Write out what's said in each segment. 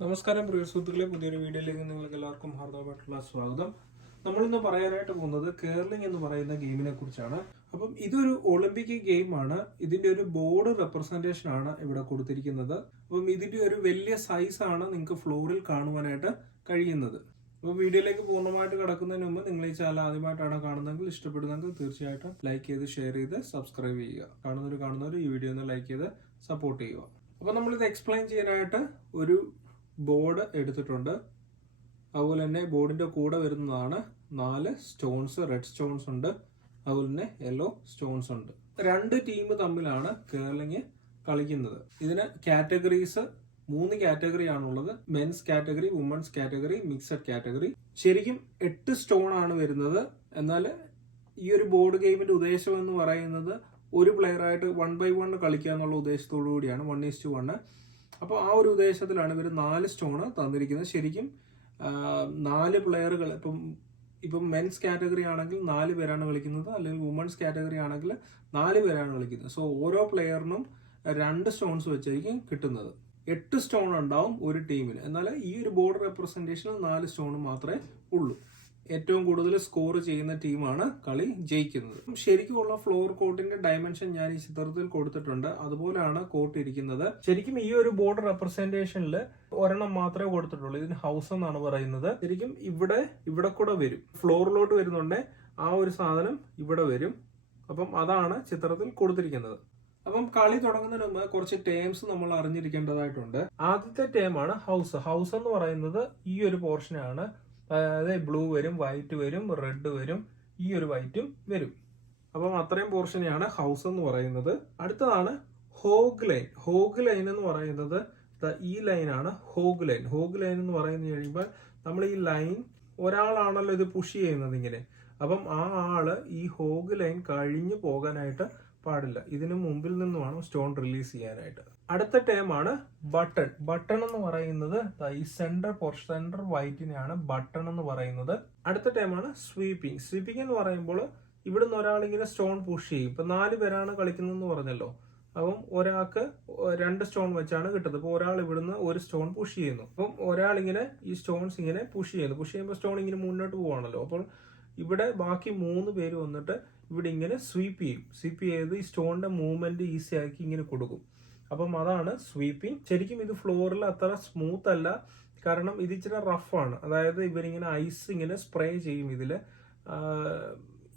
നമസ്കാരം പ്രിയ സുഹൃത്തുക്കളെ. പുതിയൊരു വീഡിയോയിലേക്ക് നിങ്ങൾക്ക് എല്ലാവർക്കും ഹാർദവമായിട്ടുള്ള സ്വാഗതം. നമ്മളിന്ന് പറയാനായിട്ട് പോകുന്നത് കേർലിംഗ് എന്ന് പറയുന്ന ഗെയിമിനെ കുറിച്ചാണ്. അപ്പം ഇതൊരു ഒളിമ്പിക് ഗെയിമാണ്. ഇതിന്റെ ഒരു ബോർഡ് റെപ്രസെന്റേഷൻ ആണ് ഇവിടെ കൊടുത്തിരിക്കുന്നത്. അപ്പം ഇതിന്റെ ഒരു വലിയ സൈസ് ആണ് നിങ്ങൾക്ക് ഫ്ലോറിൽ കാണുവാനായിട്ട് കഴിയുന്നത്. അപ്പോൾ വീഡിയോയിലേക്ക് പൂർണമായിട്ട് കിടക്കുന്നതിന് മുമ്പ് നിങ്ങൾ ഈ ചാനൽ ആദ്യമായിട്ടാണ് കാണുന്നതെങ്കിൽ ഇഷ്ടപ്പെടുന്നെങ്കിൽ തീർച്ചയായിട്ടും ലൈക്ക് ചെയ്ത് ഷെയർ ചെയ്ത് സബ്സ്ക്രൈബ് ചെയ്യുക. കാണുന്നവർ കാണുന്നവർ ഈ വീഡിയോ ഒന്ന് ലൈക്ക് ചെയ്ത് സപ്പോർട്ട് ചെയ്യുക. അപ്പോൾ നമ്മളിത് എക്സ്പ്ലെയിൻ ചെയ്യാനായിട്ട് ഒരു ബോർഡ് എടുത്തിട്ടുണ്ട്. അതുപോലെ തന്നെ ബോർഡിന്റെ കൂടെ വരുന്നതാണ് നാല് സ്റ്റോൺസ് റെഡ് സ്റ്റോൺസ് ഉണ്ട്. അതുപോലെ തന്നെ യെല്ലോ സ്റ്റോൺസ് ഉണ്ട്. രണ്ട് ടീം തമ്മിലാണ് കേരളിങ് കളിക്കുന്നത്. ഇതിന് കാറ്റഗറീസ് മൂന്ന് കാറ്റഗറി ആണുള്ളത്. Men's category women's category mixed category. ശരിക്കും എട്ട് സ്റ്റോൺ ആണ് വരുന്നത്. എന്നാൽ ഈ ഒരു ബോർഡ് ഗെയിമിന്റെ ഉദ്ദേശം എന്ന് പറയുന്നത് ഒരു പ്ലെയർ ആയിട്ട് വൺ ബൈ വൺ കളിക്കുക എന്നുള്ള ഉദ്ദേശത്തോടു കൂടിയാണ്. One is to one. അപ്പോൾ ആ ഒരു ഉദ്ദേശത്തിലാണ് ഇവർ നാല് സ്റ്റോണ് തന്നിരിക്കുന്നത്. ശരിക്കും നാല് പ്ലെയറുകൾ ഇപ്പം ഇപ്പം മെൻസ് കാറ്റഗറി ആണെങ്കിൽ നാല് പേരാണ് കളിക്കുന്നത് അല്ലെങ്കിൽ വുമൻസ് കാറ്റഗറി ആണെങ്കിൽ നാല് പേരാണ് കളിക്കുന്നത്. സോ ഓരോ പ്ലെയറിനും രണ്ട് സ്റ്റോൺസ് വെച്ചായിരിക്കും കിട്ടുന്നത്. എട്ട് സ്റ്റോൺ ഉണ്ടാവും ഒരു ടീമിന് എന്നാൽ ഈ ഒരു ബോർഡ് റെപ്രസെന്റേഷനിൽ നാല് സ്റ്റോൺ മാത്രമേ ഉള്ളൂ. ഏറ്റവും കൂടുതൽ സ്കോർ ചെയ്യുന്ന ടീമാണ് കളി ജയിക്കുന്നത്. ശരിക്കുമുള്ള ഫ്ലോർ കോർട്ടിന്റെ ഡയമെൻഷൻ ഞാൻ ഈ ചിത്രത്തിൽ കൊടുത്തിട്ടുണ്ട്. അതുപോലെയാണ് കോർട്ട് ഇരിക്കുന്നത്. ശരിക്കും ഈ ഒരു ബോർഡ് റെപ്രസെന്റേഷനിൽ ഒരെണ്ണം മാത്രമേ കൊടുത്തിട്ടുള്ളൂ. ഇതിന് ഹൗസ് എന്നാണ് പറയുന്നത്. ശരിക്കും ഇവിടെ ഇവിടെ കൂടെ വരും. ഫ്ലോറിലോട്ട് വരുന്നുണ്ട് ആ ഒരു സാധനം ഇവിടെ വരും. അപ്പം അതാണ് ചിത്രത്തിൽ കൊടുത്തിരിക്കുന്നത്. അപ്പം കളി തുടങ്ങുന്നതിന് മുമ്പ് കുറച്ച് ടേംസ് നമ്മൾ അറിഞ്ഞിരിക്കേണ്ടതായിട്ടുണ്ട്. ആദ്യത്തെ ടേമാണ് ഹൗസ് ഹൗസ് എന്ന് പറയുന്നത് ഈ ഒരു പോർഷനാണ് അതായത് ബ്ലൂ വരും വൈറ്റ് വരും റെഡ് വരും ഈ ഒരു വൈറ്റും വരും. അപ്പം അത്രയും പോർഷനെയാണ് ഹൗസ് എന്ന് പറയുന്നത്. അടുത്തതാണ് ഹോഗ് ലൈൻ ഹോഗ് ലൈൻ എന്ന് പറയുന്നത് ഈ ലൈനാണ് ഹോഗ് ലൈൻ ഹോഗ് ലൈൻ എന്ന് പറയുന്നത് കഴിയുമ്പോൾ നമ്മൾ ഈ ലൈൻ ഒരാളാണല്ലോ ഇത് പുഷ് ചെയ്യുന്നത് ഇങ്ങനെ. അപ്പം ആ ആൾ ഈ ഹോഗ് ലൈൻ കഴിഞ്ഞു പോകാനായിട്ട് പാടില്ല. ഇതിനു മുമ്പിൽ നിന്ന് വേണം സ്റ്റോൺ റിലീസ് ചെയ്യാനായിട്ട്. അടുത്ത ടേമാണ് ബട്ടൺ ബട്ടൺ എന്ന് പറയുന്നത് ഈ സെന്റർ പോർഷൻ സെന്റർ വൈറ്റിനെയാണ് ബട്ടൺ എന്ന് പറയുന്നത്. അടുത്ത ടേമാണ് സ്വീപ്പിംഗ് സ്വീപ്പിംഗ് എന്ന് പറയുമ്പോൾ ഇവിടുന്ന് ഒരാൾ ഇങ്ങനെ സ്റ്റോൺ പുഷ് ചെയ്യും. ഇപ്പൊ നാല് പേരാണ് കളിക്കുന്നതെന്ന് പറഞ്ഞല്ലോ. അപ്പം ഒരാൾക്ക് രണ്ട് സ്റ്റോൺ വെച്ചാണ് കിട്ടുന്നത്. അപ്പോൾ ഒരാൾ ഇവിടുന്ന് ഒരു സ്റ്റോൺ പുഷ് ചെയ്യുന്നു. അപ്പം ഒരാൾ ഇങ്ങനെ ഈ സ്റ്റോൺസ് ഇങ്ങനെ പുഷ് ചെയ്യുന്നു. പുഷ് ചെയ്യുമ്പോൾ സ്റ്റോൺ ഇങ്ങനെ മുന്നോട്ട് പോവാണല്ലോ. അപ്പോൾ ഇവിടെ ബാക്കി മൂന്ന് പേര് വന്നിട്ട് ഇവിടെ ഇങ്ങനെ സ്വീപ്പ് ചെയ്യും. സ്വീപ്പ് ചെയ്ത് ഈ സ്റ്റോണിന്റെ മൂവ്മെന്റ് ഈസി ആക്കി ഇങ്ങനെ കൊടുക്കും. അപ്പം അതാണ് സ്വീപ്പിംഗ് ശരിക്കും ഇത് ഫ്ലോറിൽ അത്ര സ്മൂത്ത് അല്ല. കാരണം ഇത് ഇച്ചിരി റഫാണ് അതായത് ഇവരിങ്ങനെ ഐസ് ഇങ്ങനെ സ്പ്രേ ചെയ്യും ഇതിൽ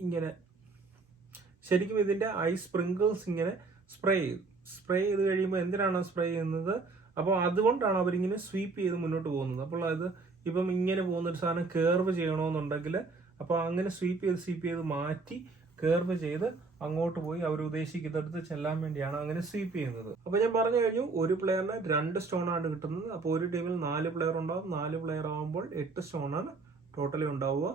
ഇങ്ങനെ. ശരിക്കും ഇതിന്റെ ഐസ് സ്പ്രിങ്കിൾസ് ഇങ്ങനെ സ്പ്രേ ചെയ്യും. സ്പ്രേ ചെയ്ത് കഴിയുമ്പോൾ എന്തിനാണ് സ്പ്രേ ചെയ്യുന്നത്? അപ്പോൾ അതുകൊണ്ടാണ് അവരിങ്ങനെ സ്വീപ്പ് ചെയ്ത് മുന്നോട്ട് പോകുന്നത്. അപ്പോൾ അത് ഇപ്പം ഇങ്ങനെ പോകുന്നൊരു സാധനം കേർവ് ചെയ്യണമെന്നുണ്ടെങ്കിൽ അപ്പോൾ അങ്ങനെ സ്വീപ്പ് ചെയ്ത് സ്വീപ്പ് ചെയ്ത് മാറ്റി കേർവ് ചെയ്ത് അങ്ങോട്ട് പോയി അവർ ഉദ്ദേശിക്കുന്നിടത്ത് ചെല്ലാൻ വേണ്ടിയാണ് അങ്ങനെ സ്വീപ്പ് ചെയ്യുന്നത്. അപ്പൊ ഞാൻ പറഞ്ഞു കഴിഞ്ഞു ഒരു പ്ലെയറിന് രണ്ട് സ്റ്റോൺ ആണ് കിട്ടുന്നത്. അപ്പോൾ ഒരു ടീമിൽ നാല് പ്ലെയർ ഉണ്ടാവും. നാല് പ്ലെയർ ആകുമ്പോൾ എട്ട് സ്റ്റോൺ ആണ് ടോട്ടലി ഉണ്ടാവുക.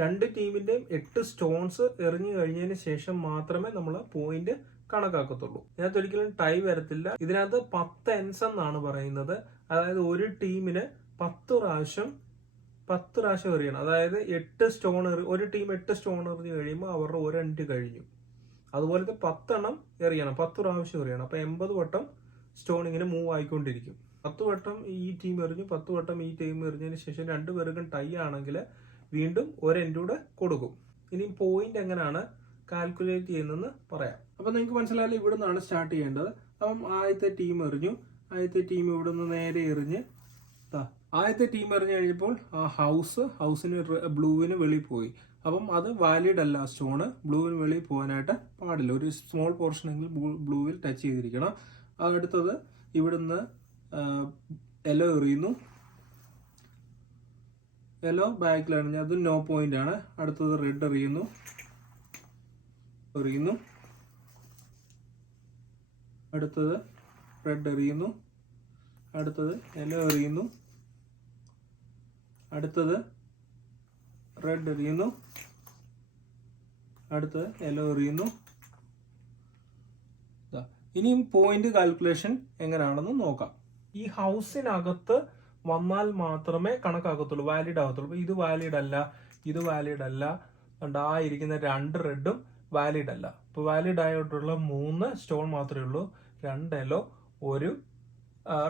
രണ്ട് ടീമിന്റെയും എട്ട് സ്റ്റോൺസ് എറിഞ്ഞു കഴിഞ്ഞതിന് ശേഷം മാത്രമേ നമ്മൾ പോയിന്റ് കണക്കാക്കത്തുള്ളൂ. ഇതിനകത്ത് ഒരിക്കലും ടൈ വരത്തില്ല. ഇതിനകത്ത് പത്ത് എൻസ് എന്നാണ് പറയുന്നത്. അതായത് ഒരു ടീമിന് പത്ത് പ്രാവശ്യം പത്ത് പ്രാവശ്യം എറിയണം. അതായത് എട്ട് സ്റ്റോൺ എറി ഒരു ടീം എട്ട് സ്റ്റോൺ എറിഞ്ഞു കഴിയുമ്പോൾ അവരുടെ ഒരു എൻഡ് കഴിഞ്ഞു. അതുപോലത്തെ പത്തെണ്ണം എറിയണം പത്ത് പ്രാവശ്യം എറിയണം അപ്പൊ എൺപത് വട്ടം സ്റ്റോൺ ഇങ്ങനെ മൂവ് ആയിക്കൊണ്ടിരിക്കും. പത്ത് വട്ടം ഈ ടീം എറിഞ്ഞു പത്ത് വട്ടം ഈ ടീം എറിഞ്ഞതിന് ശേഷം രണ്ടുപേർക്കും ടൈ ആണെങ്കിൽ വീണ്ടും ഒരു കൊടുക്കും. ഇനി പോയിന്റ് എങ്ങനെയാണ് കാൽക്കുലേറ്റ് ചെയ്യുന്നതെന്ന് പറയാം. അപ്പൊ നിങ്ങൾക്ക് മനസ്സിലായാലും ഇവിടെ നിന്നാണ് സ്റ്റാർട്ട് ചെയ്യേണ്ടത്. അപ്പം ആദ്യത്തെ ടീം എറിഞ്ഞു. ആദ്യത്തെ ടീം ഇവിടെ നിന്ന് നേരെ എറിഞ്ഞ് ആദ്യത്തെ ടീം എറിഞ്ഞു കഴിഞ്ഞപ്പോൾ ആ ഹൗസ് ഹൗസിന് ബ്ലൂവിന് വെളിയിൽ പോയി. അപ്പം അത് വാലിഡ് അല്ല സ്റ്റോണ് ബ്ലൂവിന് വെളിയിൽ പോകാനായിട്ട് പാടില്ല. ഒരു സ്മോൾ പോർഷൻ എങ്കിൽ ബ്ലൂവിൽ ടച്ച് ചെയ്തിരിക്കണം. അടുത്തത് ഇവിടുന്ന് യെല്ലോ എറിയുന്നു. യെല്ലോ ബാക്കിലാണ് അത് നോ പോയിന്റ് ആണ്. അടുത്തത് റെഡ് എറിയുന്നു. എറിയുന്നു. അടുത്തത് റെഡ് എറിയുന്നു. അടുത്തത് യെല്ലോ എറിയുന്നു. അടുത്തത് റെഡ് എറിയുന്നു. അടുത്തത് യെല്ലോ എറിയുന്നു. ഇനിയും പോയിന്റ് കാൽക്കുലേഷൻ എങ്ങനെയാണെന്ന് നോക്കാം. ഈ ഹൗസിനകത്ത് വന്നാൽ മാത്രമേ കണക്കാക്കത്തുള്ളൂ വാലിഡ് ആകത്തുള്ളൂ. ഇത് വാലിഡ് അല്ല ഇത് വാലിഡ് അല്ല. ആ ഇരിക്കുന്ന രണ്ട് റെഡും വാലിഡ് അല്ല. ഇപ്പോൾ വാലിഡ് ആയിട്ടുള്ള മൂന്ന് സ്റ്റോൺ മാത്രമേ ഉള്ളൂ. രണ്ട് യെല്ലോ ഒരു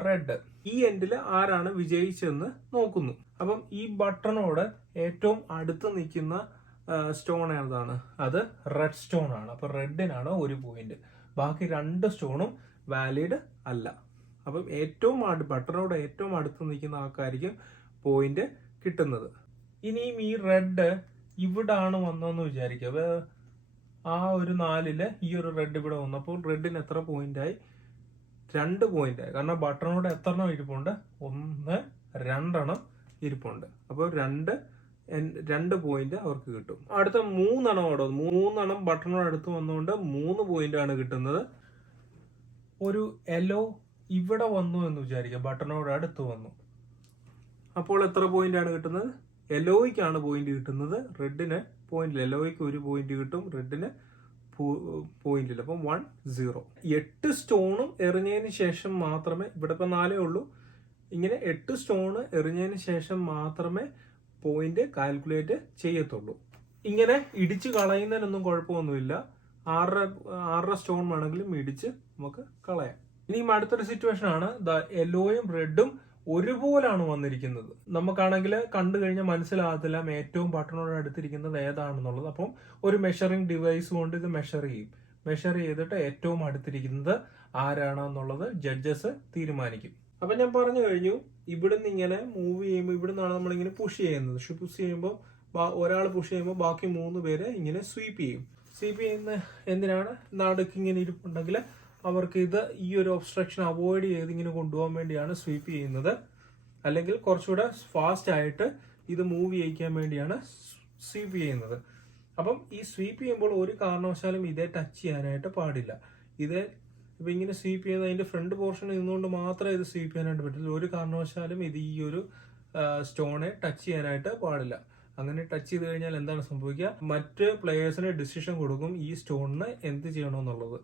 റെഡ് ഈ എൻഡിൽ ആരാണ് വിജയിച്ചതെന്ന് നോക്കുന്നു. അപ്പം ഈ ബട്ടണോട് ഏറ്റവും അടുത്ത് നിൽക്കുന്ന സ്റ്റോൺ ഏതാണ്? അത് റെഡ് സ്റ്റോൺ ആണ് അപ്പൊ റെഡിനാണ് ഒരു പോയിന്റ്. ബാക്കി രണ്ട് സ്റ്റോണും വാലിഡ് അല്ല. അപ്പം ഏറ്റവും ബട്ടണോട് ഏറ്റവും അടുത്ത് നിൽക്കുന്ന ആൾക്കാർക്കും പോയിന്റ് കിട്ടുന്നത്. ഇനിയും ഈ റെഡ് ഇവിടാണ് വന്നതെന്ന് വിചാരിക്കുക. ആ ഒരു നാലിൽ ഈ ഒരു റെഡ് ഇവിടെ വന്നപ്പോൾ റെഡിന് എത്ര പോയിന്റായി? രണ്ട് പോയിന്റ് കാരണം ബട്ടണോട് എത്ര എണ്ണം ഇരിപ്പുണ്ട്? ഒന്ന് രണ്ടെണ്ണം. ഇരിപ്പുണ്ട്. അപ്പോൾ രണ്ട് രണ്ട് പോയിന്റ് അവർക്ക് കിട്ടും. അടുത്ത മൂന്നെണ്ണം അവിടെ. മൂന്നെണ്ണം ബട്ടണോട് അടുത്ത് വന്നുകൊണ്ട് മൂന്ന് പോയിന്റ് ആണ് കിട്ടുന്നത്. ഒരു എല്ലോ ഇവിടെ വന്നു എന്ന് വിചാരിക്കുക ബട്ടണോട് അടുത്ത് വന്നു. അപ്പോൾ എത്ര പോയിന്റ് ആണ് കിട്ടുന്നത്? എലോയ്ക്കാണ് പോയിന്റ് കിട്ടുന്നത്. റെഡിന് പോയിന്റ് എലോയ്ക്ക് ഒരു പോയിന്റ് കിട്ടും. റെഡിന് ഇല്ല അപ്പം വൺ സീറോ എട്ട് സ്റ്റോണും എറിഞ്ഞതിന് ശേഷം മാത്രമേ ഇവിടെ ഇപ്പം നാലേ ഉള്ളൂ. ഇങ്ങനെ എട്ട് സ്റ്റോൺ എറിഞ്ഞതിന് ശേഷം മാത്രമേ പോയിന്റ് കാൽക്കുലേറ്റ് ചെയ്യത്തുള്ളൂ. ഇങ്ങനെ ഇടിച്ച് കളയുന്നതിനൊന്നും കുഴപ്പമൊന്നുമില്ല. ആറര ആറര സ്റ്റോൺ വേണമെങ്കിലും ഇടിച്ച് നമുക്ക് കളയാം. ഇനിയും അടുത്തൊരു സിറ്റുവേഷൻ ആണ്. ദ യെല്ലോയും റെഡും ഒരുപോലാണ് വന്നിരിക്കുന്നത്. നമുക്കാണെങ്കിൽ കണ്ടു കഴിഞ്ഞാൽ മനസ്സിലാകത്തില്ല ഏറ്റവും ബട്ടണോട് അടുത്തിരിക്കുന്നത് ഏതാണെന്നുള്ളത്. അപ്പം ഒരു മെഷറിംഗ് ഡിവൈസ് കൊണ്ട് ഇത് മെഷർ ചെയ്യും. മെഷർ ചെയ്തിട്ട് ഏറ്റവും അടുത്തിരിക്കുന്നത് ആരാണെന്നുള്ളത് ജഡ്ജസ് തീരുമാനിക്കും. അപ്പൊ ഞാൻ പറഞ്ഞു കഴിഞ്ഞു ഇവിടുന്ന് ഇങ്ങനെ മൂവ് ചെയ്യുമ്പോൾ ഇവിടുന്നാണ് നമ്മളിങ്ങനെ പുഷ് ചെയ്യുന്നത്. പുഷ് ചെയ്യുമ്പോൾ ഒരാൾ പുഷ് ചെയ്യുമ്പോൾ ബാക്കി മൂന്ന് പേര് ഇങ്ങനെ സ്വീപ്പ് ചെയ്യും. സ്വീപ്പ് ചെയ്യുന്ന എന്തിനാണ്? നടുക്ക് ഇങ്ങനെ ഇരിപ്പുണ്ടെങ്കിൽ അവർക്ക് ഇത് ഈ ഒരു ഒബ്സ്ട്രക്ഷൻ അവോയ്ഡ് ചെയ്ത് ഇങ്ങനെ കൊണ്ടുപോകാൻ വേണ്ടിയാണ് സ്വീപ്പ് ചെയ്യുന്നത്. അല്ലെങ്കിൽ കുറച്ചുകൂടെ ഫാസ്റ്റ് ആയിട്ട് ഇത് മൂവ് ചെയ്യിക്കാൻ വേണ്ടിയാണ് സ്വീപ്പ് ചെയ്യുന്നത്. അപ്പം ഈ സ്വീപ്പ് ചെയ്യുമ്പോൾ ഒരു കാരണവശാലും ഇതേ ടച്ച് ചെയ്യാനായിട്ട് പാടില്ല. ഇത് ഇപ്പൊ ഇങ്ങനെ സ്വീപ്പ് ചെയ്യുന്ന അതിന്റെ ഫ്രണ്ട് പോർഷൻ ഇരുന്നുകൊണ്ട് മാത്രമേ ഇത് സ്വീപ്പ് ചെയ്യാനായിട്ട് പറ്റില്ല ഒരു കാരണവശാലും ഇത് ഈ ഒരു സ്റ്റോണെ ടച്ച് ചെയ്യാനായിട്ട് പാടില്ല. അങ്ങനെ ടച്ച് ചെയ്ത് കഴിഞ്ഞാൽ എന്താണ് സംഭവിക്കുക? മറ്റ് പ്ലെയേഴ്സിന് ഡിസിഷൻ കൊടുക്കും ഈ സ്റ്റോണിന് എന്ത് ചെയ്യണമെന്നുള്ളത്.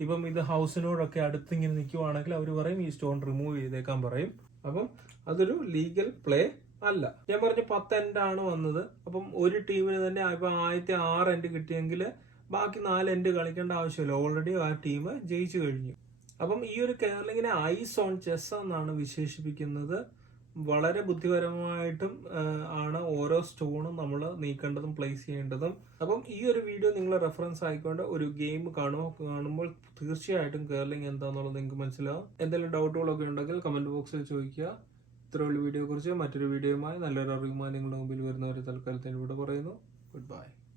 ഇപ്പം ഇത് ഹൗസിനോടൊക്കെ അടുത്ത് ഇങ്ങനെ നിൽക്കുവാണെങ്കിൽ അവർ പറയും ഈ സ്റ്റോൺ റിമൂവ് ചെയ്തേക്കാൻ പറയും. അപ്പം അതൊരു ലീഗൽ പ്ലേ അല്ല. ഞാൻ പറഞ്ഞു പത്ത് എൻഡ് ആണ് വന്നത്. അപ്പം ഒരു ടീമിന് തന്നെ ഇപ്പം ആദ്യത്തെ ആറ് എൻഡ് കിട്ടിയെങ്കിൽ ബാക്കി നാല് എൻഡ് കളിക്കേണ്ട ആവശ്യമില്ല. ഓൾറെഡി ആ ടീം ജയിച്ചു കഴിഞ്ഞു. അപ്പം ഈ ഒരു കേരളിങ്ങിനെ ഐസ് ഓൺ ചെസ് എന്നാണ് വിശേഷിപ്പിക്കുന്നത്. വളരെ ബുദ്ധിപരമായിട്ടും ആണ് ഓരോ സ്റ്റോണും നമ്മൾ നീക്കേണ്ടതും പ്ലേസ് ചെയ്യേണ്ടതും. അപ്പം ഈ ഒരു വീഡിയോ നിങ്ങൾ റെഫറൻസ് ആയിക്കൊണ്ട് ഒരു ഗെയിം കാണുമോ കാണുമ്പോൾ തീർച്ചയായിട്ടും കേരളിംഗ് എന്താണെന്നുള്ളത് നിങ്ങൾക്ക് മനസ്സിലാവും. എന്തെങ്കിലും ഡൗട്ടുകളൊക്കെ ഉണ്ടെങ്കിൽ കമന്റ് ബോക്സിൽ ചോദിക്കുക. ഇത്രയുള്ള വീഡിയോ കുറിച്ച്. മറ്റൊരു വീഡിയോയുമായി നല്ലൊരു അറിവുമായി നിങ്ങളുടെ മുമ്പിൽ വരുന്നവരെ തൽക്കാലത്തിന് ഇവിടെ പറയുന്നു. Good bye